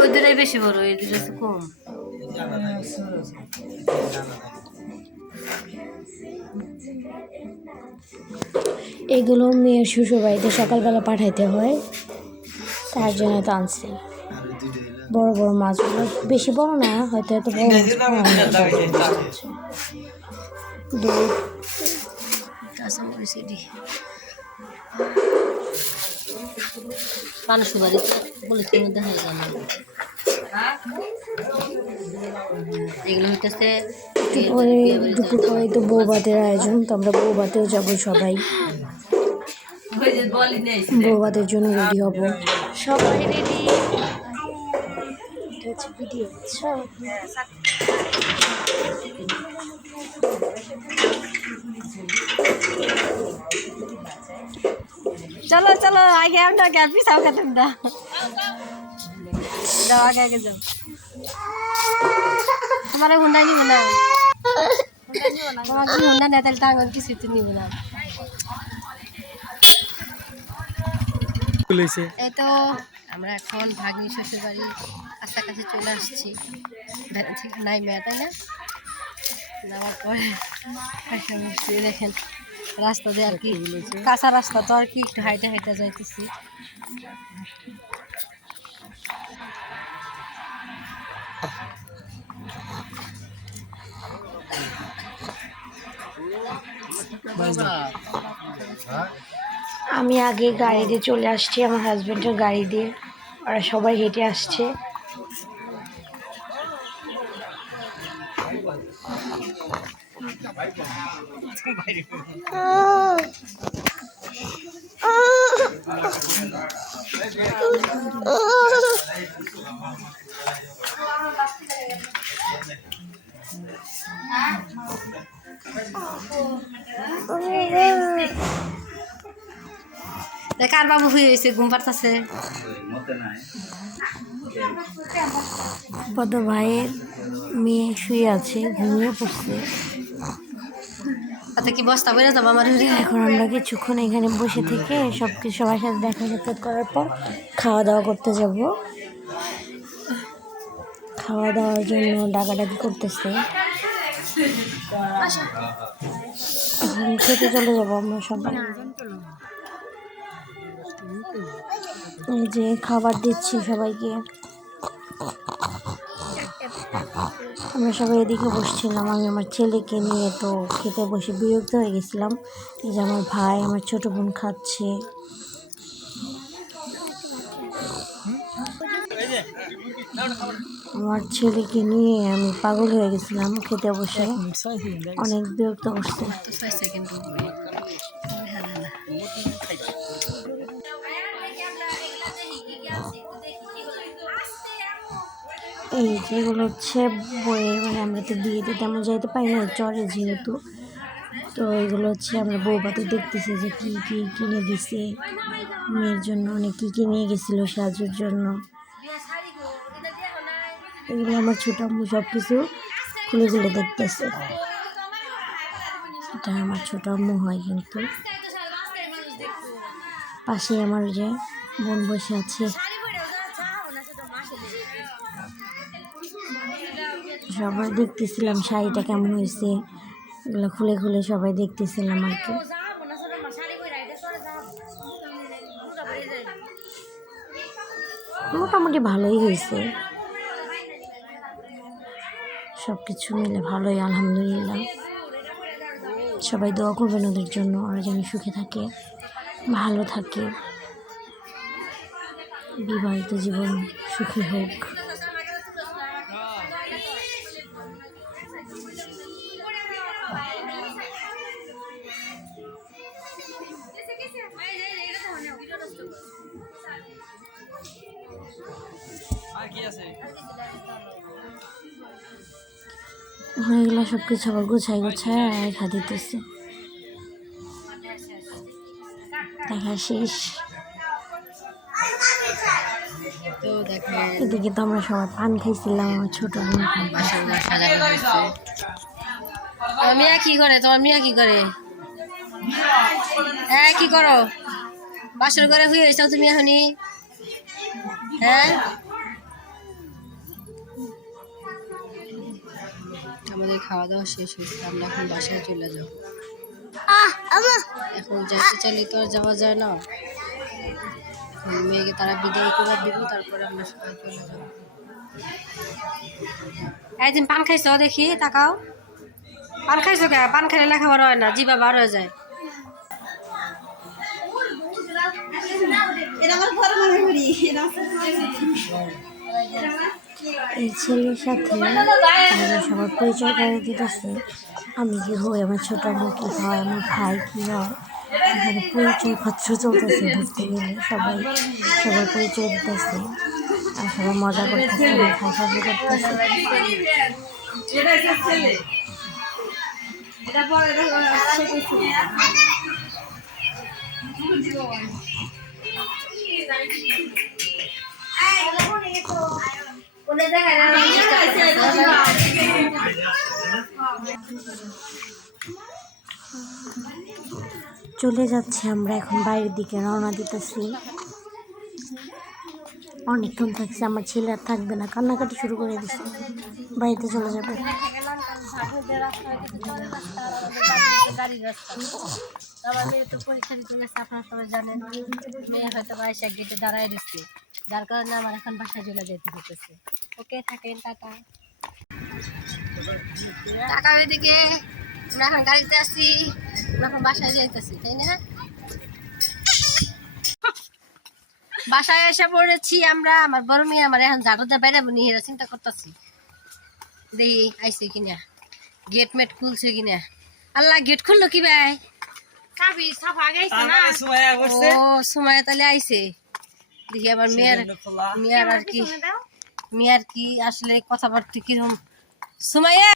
ওই দুটাই বেশি বড়, এই দুটো কম। এগুলো মেয়ের শ্বশুর বাড়িতে সকালবেলা পাঠাইতে হয়, তার জন্য তো আনছি। বড় বড় মাছগুলো বেশি বড় না, হয়তো এত বড় মাছ দুধ মানুষ বাড়ি বলে তুমি দেখা গেল এগুলো হইতেছে। একটু পরে দুপুর পরে তো বৌভাতের আয়োজন, তো আমরা বৌভাতেও যাবো সবাই। বৌভাতের জন্য রেডি হব, সবাই রেডি। ভিডিও चलो चलो आगे हम ना क्या पिसाओ का तुम दा जाओ आगे आगे जाओ। हमारे हुंडा नहीं बना, हमारे हुंडा नहीं चलता, अंगन की सीट नहीं बना। এই তো আমরা এখন ভাগ্নি শ্বশুর বাড়ি কাছাকাছি চলে আসছি। ঠিক নাই মেয়ে, তাই না? যাওয়ার পরে দেখেন রাস্তা দিয়ে আর কি কাঁচা রাস্তা, তো আর কি একটু হাইটে হাইটে যাইতেছি। আমি আগে গাড়ি দিয়ে চলে আসছি, আমার হাজবেন্ডের গাড়ি দিয়ে, ওরা সবাই হেঁটে আসছে। কার বাবু হয়েছে, ঘুম পাড়তেছে। পদ ভাইয়ের মেয়ে শুয়ে আছে, ঘুমিয়ে পড়ছে। তাতে কি বস্তা বেরো যাবো আমার। এখন আমরা কিছুক্ষণ এখানে বসে থেকে সবার সাথে দেখা সাক্ষাৎ করার পর খাওয়া দাওয়া করতে যাব। খাওয়া দাওয়ার জন্য ডাকাডাকি করতেছে, এখন খেতে চলে যাবো আমরা সবাই। এই যে খাবার দিচ্ছি সবাইকে, আমরা সবাই এদিকে বসছিলাম। আমি আমার ছেলেকে নিয়ে তো খেতে বসে বিরক্ত হয়ে গেছিলাম। এই যে আমার ভাই, আমার ছোট বোন খাচ্ছে। আমার ছেলেকে নিয়ে আমি পাগল হয়ে গেছিলাম খেতে বসে, অনেক বিরক্ত করছে। এই যেগুলো হচ্ছে বইয়ে, মানে আমরা তো বিয়েতে তেমন যাইতে পারি না চরে যেহেতু, তো এগুলো হচ্ছে আমরা বউভাতে দেখতেছি যে কী কী কিনে দিছে মেয়ের জন্য, অনেক কী কী নিয়ে গেছিলো সাজুর জন্য। এগুলো আমার ছোট আম্মু সব কিছু খুলে খুলে দেখতেছে। এটা আমার ছোট আম্মু হয়, কিন্তু পাশে আমার যে বোন বসে আছে। সবাই দেখতেছিলাম শাড়িটা কেমন হয়েছে, এগুলো খুলে খুলে সবাই দেখতেছিলাম আর কি। মোটামুটি ভালোই হয়েছে, সব কিছু মিলে ভালোই, আলহামদুলিল্লাহ। সবাই দোয়া করবেন ওদের জন্য, ওরা যেন সুখে থাকে, ভালো থাকে, বিবাহিত জীবন সুখী হোক। এগুলো সব কিছু আবার গুছাই গুছায় রেখা দিতেছে। দেখা শেষ। এদিকে তো আমরা সবাই পান খাইছিলাম, আমার ছোট বোন। মিয়া কি করে, তোমার মিয়া কি করে? হ্যাঁ কি করো, বাসর ঘরে হয়ে হয়েছ তুমি এখনই? হ্যাঁ আমাদের খাওয়া দাওয়া শেষ হয়েছে, আমরা এখন বাসায় চলে যাবো। এখন যাইতে চাইলে তো আর যাওয়া যায় না। এখন মেয়েকে তারা বিদায় করে দিব, তারপরে আমরা সবাই চলে যাবো। একদিন পান খাইছো দেখি, তাকাও। পান খাইছো কে? পান খাইলে লেখাপড়া হয় না, জিবা বার হয়ে যায়। এই ছেলের সাথে আমাদের সবার পরিচয় করে দিতেছে। আমি কি হই, আমার ছোট বোন কি হয়, আমার ভাই কি হয়। এখানে পরিচয় পত্র চলতেছে, ধরতে গেলে সবার পরিচয় দিতেছে আর সবাই মজা করতেছে, হাসাহাসি করতেছে। চলে যাচ্ছে, আমরা এখন বাইরের দিকে রওনা দিতেছি। অনেকক্ষণ থাকছে, আমার ছেলে আর থাকবে না, কান্নাকাটি শুরু করে দিচ্ছে, বাড়িতে চলে যাবে। আমার মেয়ে তো পরীক্ষা দিতে গেছে, আপনারা সবাই জানেন। মেয়ে হয়তো বাইশা গেটে দাঁড়ায় দিচ্ছে, যার কারণে আমার এখন বাসায় চলে যেতে হতেছে। ওকে, থাকেন, টাটা। টাকা ওইদিকে আমরা এখন গাড়িতে আসি, আমরা এখন বাসায় যাইতেছি, তাই না? বাসায় এসে পড়েছি আমরা। আমার বড় মেয়ে আমার এখন ঝাড়ুতে বেড়াবো নিয়ে চিন্তা করতেছি, দেখি আইসে কিনা, গেট মেট খুলছে কিনা। আল্লাহ, গেট খুললো কি ভাই? ও সময় তাহলে আইসে। দেখি আবার মেয়ের আর কি আসলে কথাবার্তা কিরকম। সুমাইয়া